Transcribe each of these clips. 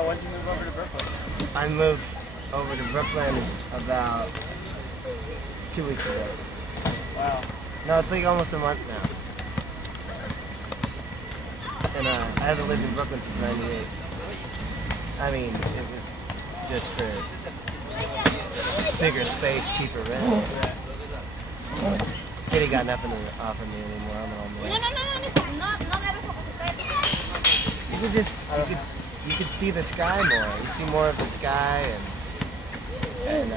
When did you move over to Brooklyn? I moved over to Brooklyn about 2 weeks ago. Wow. No, it's like almost a month now. And I haven't lived in Brooklyn since '98. I mean, it was just for bigger space, cheaper rent. The city got nothing to offer me anymore. I'm an old man. You could see the sky more. You see more of the sky, and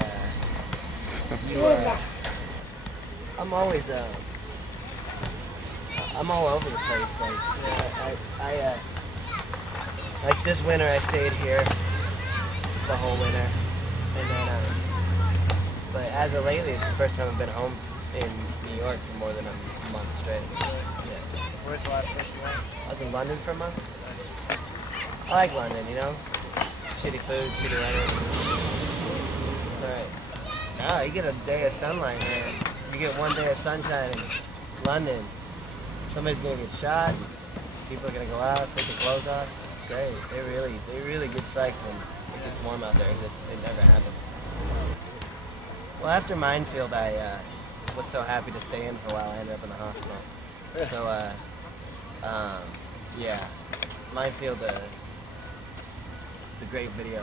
I'm always I'm all over the place. Like like this winter I stayed here the whole winter, and then but as of lately it's the first time I've been home in New York for more than a month straight. Yeah. Where's the last place you went? I was in London for a month. I like London, you know? Shitty food, shitty weather. Alright. Now you get a day of sunlight, man. You get one day of sunshine in London. Somebody's gonna get shot. People are gonna go out, take their clothes off. It's great. They really get psyched when it gets warm out there. It never happened. Well, after Minefield, I was so happy to stay in for a while. I ended up in the hospital. So, yeah, Minefield. It's a great video.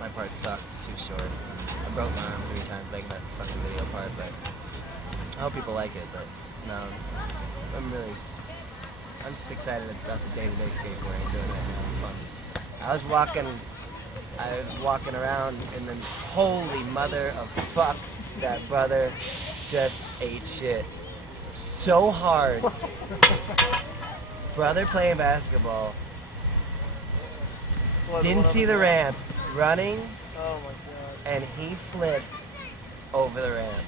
My part sucks. It's too short. I broke my arm 3 times making that fucking video part, but I hope people like it. But no, I'm just excited about the day-to-day skateboarding I'm doing right now. It's fun. I was walking around, and then holy mother of fuck, that brother just ate shit so hard. Brother playing basketball. Didn't see the ramp, running, Oh my god. and he flipped over the ramp.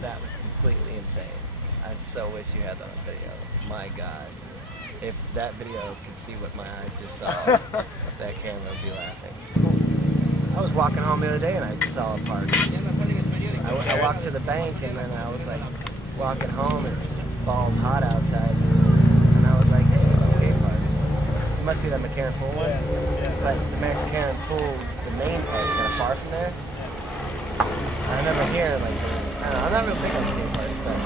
That was completely insane. I so wish you had that on video. My god. If that video could see what my eyes just saw, that camera would be laughing. I was walking home the other day and I saw a park. I walked to the bank and then I was like walking home and it's balls hot outside. And I was like, hey, it's a skate park. It must be that McCarran Pool one. Yeah. But the McCarran Pool, the main part is kind of far from there. I remember hearing like, I don't know, I'm not real big on skate parks, but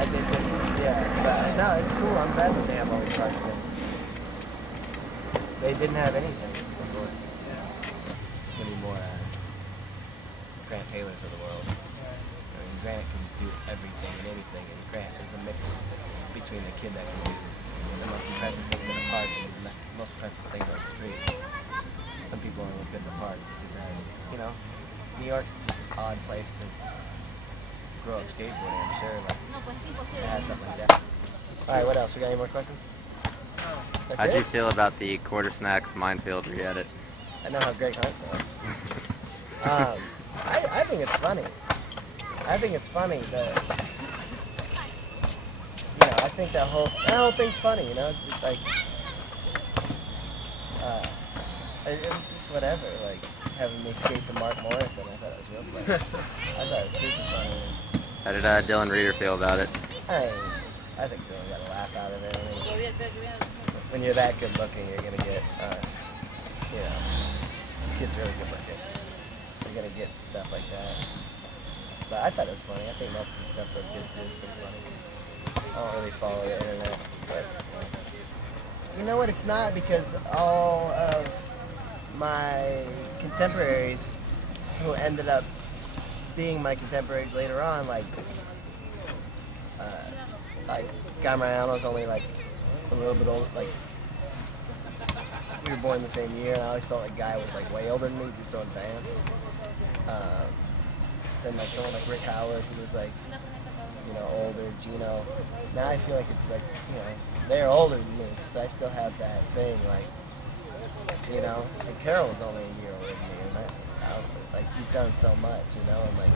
I did this, yeah. But no, it's cool. I'm glad that they have all these parks there. They didn't have anything before. It's gonna be more Grant Taylor for the world. I mean, Grant can do everything and anything, and Grant is a mix between the kid that can do the most impressive things in a park and the most impressive things on the street. Some people only look good in the park. It's too bad. You know, New York's just an odd place to grow up skateboarding, I'm sure. Like, to have something like that. Alright, what else? We got any more questions? How'd you feel about the Quarter Snacks Minefield re-edit? I know how Greg Hunt felt. I think it's funny. I think it's funny that, you know, I think that whole thing's funny, you know? It's like, it was just whatever, like, having me skate to Mark Morrison. I thought it was real funny. I thought it was super funny. How did Dylan Reeder feel about it? I think Dylan got a laugh out of it. I mean, when you're that good looking, you're going to get, you know, kid's really good looking. You're going to get stuff like that. But I thought it was funny. I think most of the stuff those kids do is pretty funny. I don't really follow the internet, but you know what? It's not, because all of my contemporaries who ended up being my contemporaries later on, like Guy Mariano's only like a little bit old, like we were born the same year, and I always felt like Guy was like way older than me. He was so advanced. Then like someone like Rick Howard, who was like, you know, older, Gino. Now I feel like it's like, you know, they're older than me, so I still have that thing, like, you know. And Carroll's only a year older than me, and like he's done so much, you know, and like,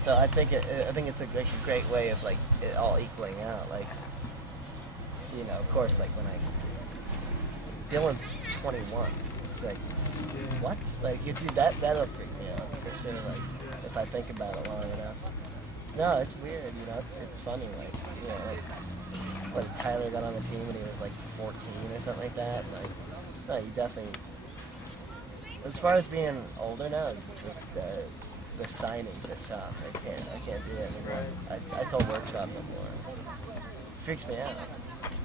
so I think it's a great way of like it all equaling out, like, you know, of course, like when Dylan's 21, it's like, what? Like, that'll freak me out for sure. Like, if I think about it long enough. No, it's weird, you know. It's funny, like, you know, like when Tyler got on the team when he was like 14 or something like that. Like No, you definitely. As far as being older now, the signings at shop, I can't do that anymore. I told workshop no more. It freaks me out.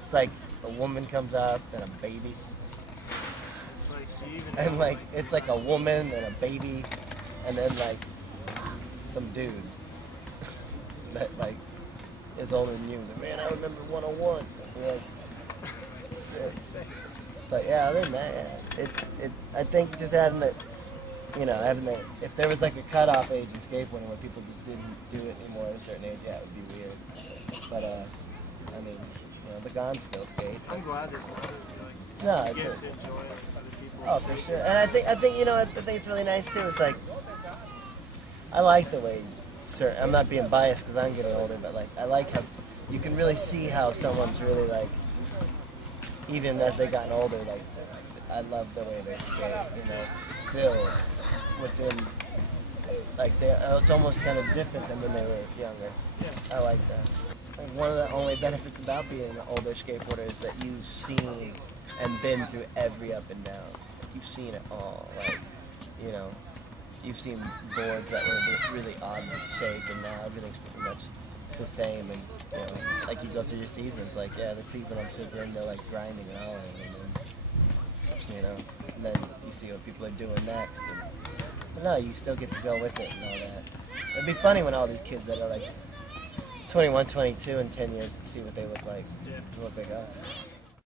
It's like a woman comes up, then a baby. It's like, do you even And know, like it's like a woman and a baby, and then like some dude that like is older than you. Like, man, I remember 101. You're like, sick. But yeah, other than that, yeah, I think just having the, if there was like a cutoff age in skateboarding where people just didn't do it anymore at a certain age, yeah, it would be weird. But I mean, the Gon still skates. I'm glad there's not really, No, you it's get a, to enjoy other people's oh, for sure. And I think I think it's really nice too. It's like I like the way. I'm not being biased because I'm getting older, but like I like how you can really see how someone's really like, even as they gotten older. Like I love the way they skate. Still within like it's almost kind of different than when they were younger. I like that. Like one of the only benefits about being an older skateboarder is that you've seen and been through every up and down. Like you've seen it all. Like, you've seen boards that were really odd shape, and now everything's pretty much the same. And like you go through your seasons. Like this season I'm super into like grinding and all, and then you see what people are doing next. But no, you still get to go with it and all that. It'd be funny when all these kids that are like 21, 22 in 10 years to see what they look like. Yeah. Look like us.